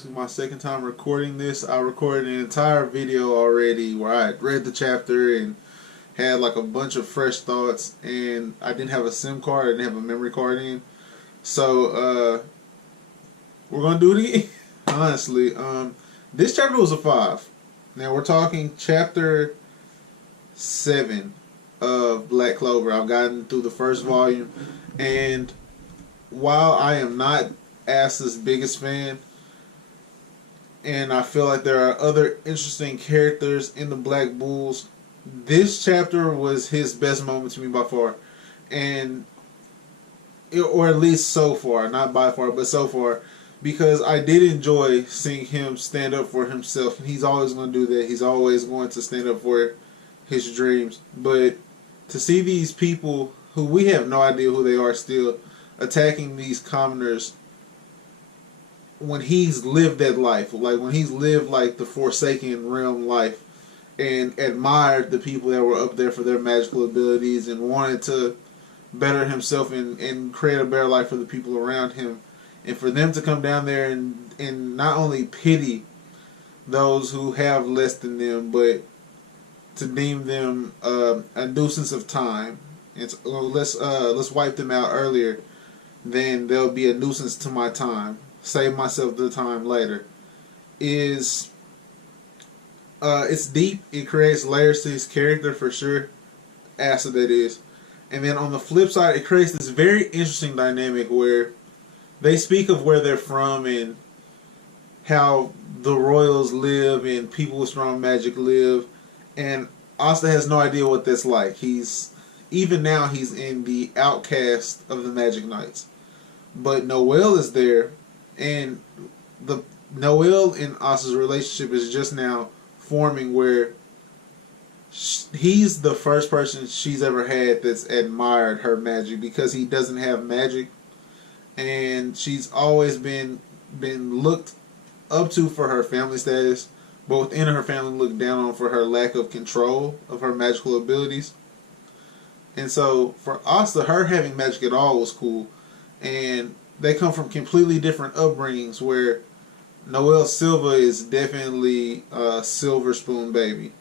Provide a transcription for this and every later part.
actually my second time recording this. I recorded an entire video already where I had read the chapter and had like a bunch of fresh thoughts, and I didn't have a SIM card, I didn't have a memory card in. So we're gonna do it again. Honestly, this chapter was a 5. Now we're talking chapter 7 of Black Clover. I've gotten through the first volume, and while I am not Asta's biggest fan, and I feel like there are other interesting characters in the Black Bulls, this chapter was his best moment to me by far, and or at least so far, not by far, but so far, because I did enjoy seeing him stand up for himself, and he's always going to do that. He's always going to stand up for his dreams, but to see these people who we have no idea who they are still attacking these commoners when he's lived that life, like when he's lived like the Forsaken Realm life, and admired the people that were up there for their magical abilities and wanted to better himself and create a better life for the people around him, and for them to come down there and not only pity those who have less than them, but to deem them a nuisance of time. And so, let's wipe them out earlier, then they'll be a nuisance to my time. Save myself the time later. Is it's deep. It creates layers to his character for sure. Asta, that is. And then on the flip side, it creates this very interesting dynamic where they speak of where they're from and how the royals live and people with strong magic live, and Asta has no idea what that's like. Even now he's in the outcast of the Magic Knights, but Noelle is there, and the Noelle and Asta's relationship is just now forming, where he's the first person she's ever had that's admired her magic, because he doesn't have magic, and she's always been looked up to for her family status, but within her family looked down on for her lack of control of her magical abilities. And so for Asta, her having magic at all was cool, and they come from completely different upbringings, where Noelle Silva is definitely a silver spoon baby,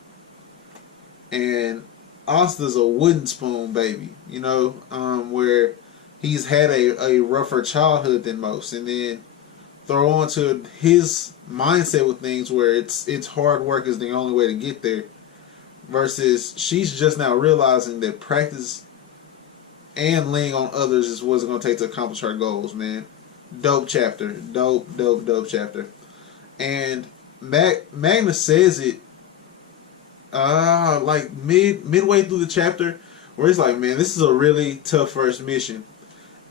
and Asta's a wooden spoon baby, where he's had a rougher childhood than most, and then throw onto his mindset with things where it's hard work is the only way to get there, versus she's just now realizing that practice and leaning on others is what's going to take to accomplish her goals, man. Dope chapter. Dope chapter. And Magnus says it like midway through the chapter, where he's like, man, this is a really tough first mission.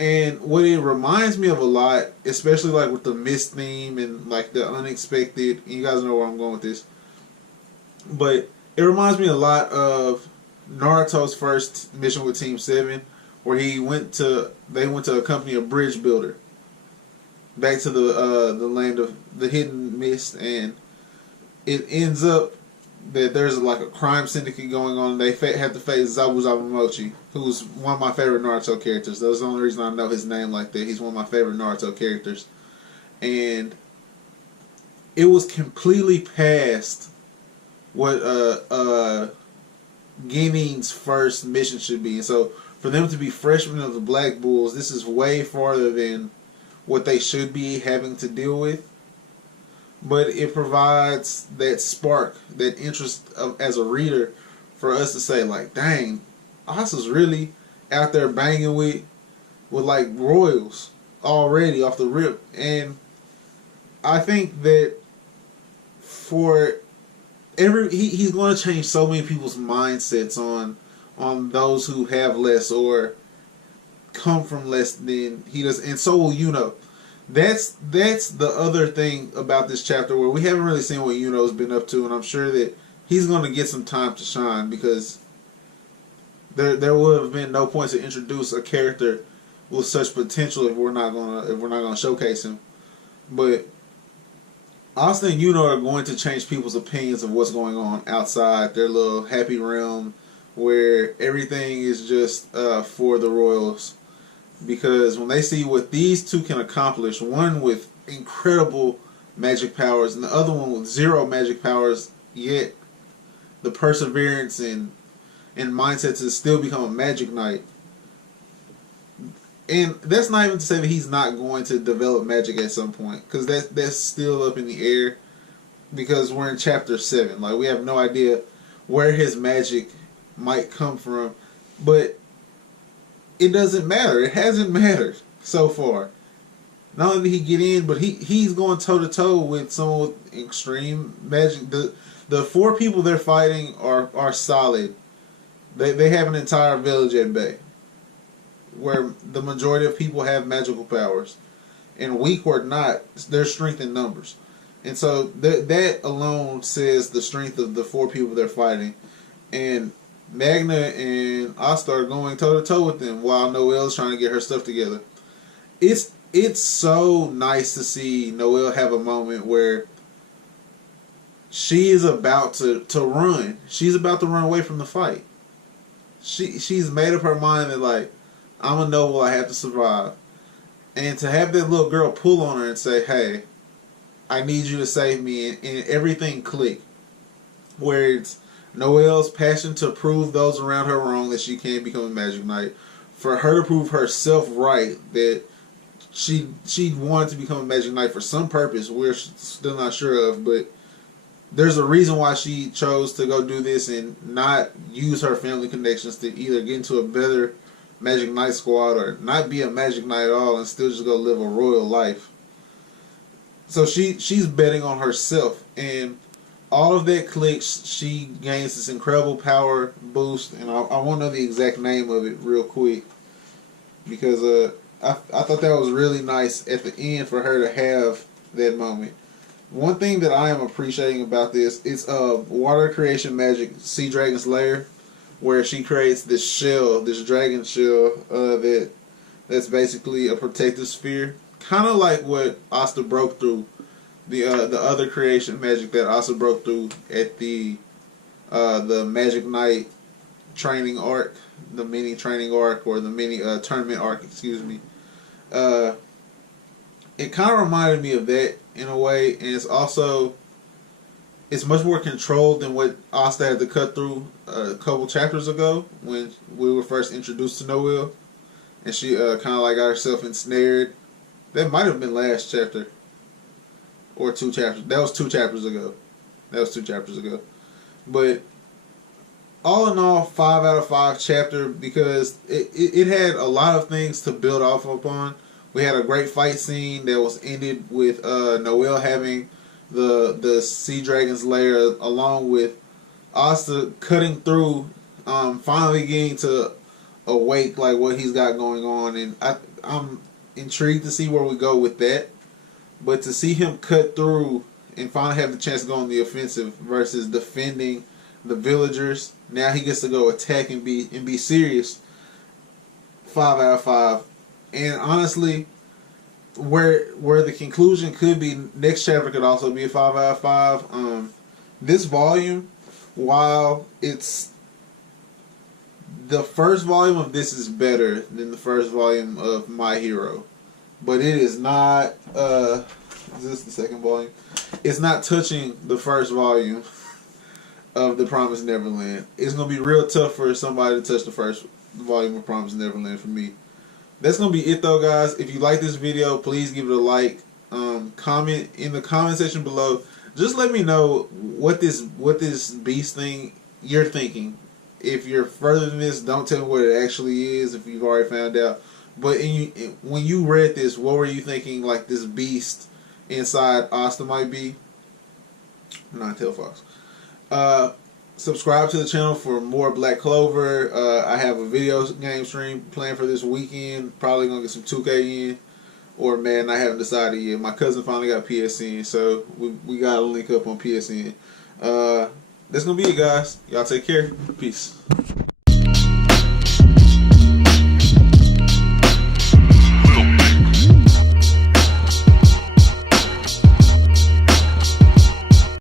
And what it reminds me of a lot, especially like with the mist theme and like the unexpected, and you guys know where I'm going with this, but it reminds me a lot of Naruto's first mission with Team 7, where they went to accompany a bridge builder back to the land of the hidden mist, and it ends up that there's like a crime syndicate going on. They have to face Zabu Zabumochi, who's one of my favorite Naruto characters. That's the only reason I know his name like that. He's one of my favorite Naruto characters. And it was completely past what Genin's first mission should be. And so for them to be freshmen of the Black Bulls, this is way farther than what they should be having to deal with. But it provides that spark, that interest as a reader, for us to say like, dang, Asta's really out there banging with like royals already off the rip. And I think that for he's going to change so many people's mindsets on those who have less or come from less than he does, and so will Yuno. That's the other thing about this chapter, where we haven't really seen what Yuno's been up to, and I'm sure that he's going to get some time to shine, because there would have been no point to introduce a character with such potential if we're not gonna showcase him. But Asta and Yuno are going to change people's opinions of what's going on outside their little happy realm, where everything is just for the royals. Because when they see what these two can accomplish, one with incredible magic powers, and the other one with 0 magic powers, yet the perseverance and mindset to still become a magic knight. And that's not even to say that he's not going to develop magic at some point, because that's still up in the air, because we're in chapter 7. Like, we have no idea where his magic might come from, but it doesn't matter. It hasn't mattered so far. Not only did he get in, but he's going toe to toe with someone with extreme magic. The 4 people they're fighting are solid. They have an entire village at bay, where the majority of people have magical powers, and weak or not, there's strength in numbers. And so that alone says the strength of the 4 people they're fighting. And Magna and Asta are going toe to toe with them, while Noelle's trying to get her stuff together. It's so nice to see Noelle have a moment where she is about to run. She's about to run away from the fight. She's made up her mind that, like, I'm a noble, I have to survive. And to have that little girl pull on her and say, hey, I need you to save me, and everything click. Where it's Noelle's passion to prove those around her wrong, that she can become a magic knight. For her to prove herself right, that she wanted to become a magic knight for some purpose we're still not sure of, but there's a reason why she chose to go do this and not use her family connections to either get into a better Magic Knight squad or not be a Magic Knight at all and still just go live a royal life. So she's betting on herself, and all of that clicks. She gains this incredible power boost, and I want to know the exact name of it real quick, because I thought that was really nice at the end for her to have that moment. One thing that I am appreciating about this is water creation magic, Sea Dragon's Lair, where she creates this shell, this dragon shell, that's basically a protective sphere, kind of like what Asta broke through, the other creation magic that Asta broke through at the Magic Knight training arc, the mini training arc, or the mini tournament arc, excuse me. It kind of reminded me of that in a way, and it's much more controlled than what Asta had to cut through a couple chapters ago when we were first introduced to Noelle, and she kind of like got herself ensnared. That might have been last chapter or 2 chapters. That was 2 chapters ago. But all in all, 5 out of 5 chapter, because it had a lot of things to build off upon. We had a great fight scene that was ended with Noelle having the Sea Dragon's Lair, along with Asta cutting through, finally getting to awake like what he's got going on, and I'm intrigued to see where we go with that. But to see him cut through and finally have the chance to go on the offensive versus defending the villagers, now he gets to go attack and be serious. 5 out of 5. And honestly, where the conclusion could be, next chapter could also be a 5 out of 5. This volume, while it's the first volume of this, is better than the first volume of My Hero, but it is not. Is this the second volume? It's not touching the first volume of The Promised Neverland. It's gonna be real tough for somebody to touch the first volume of Promised Neverland for me. That's going to be it though, guys. If you like this video, please give it a like. Comment in the comment section below. Just let me know what this beast thing you're thinking. If you're further than this, don't tell me what it actually is if you've already found out. But when you read this, what were you thinking, like, this beast inside Asta might be? Nine-tailed fox. Subscribe to the channel for more Black Clover. I have a video game stream planned for this weekend. Probably going to get some 2K in. Or Madden, I haven't decided yet. My cousin finally got PSN, so we got to link up on PSN. That's going to be it, guys. Y'all take care. Peace.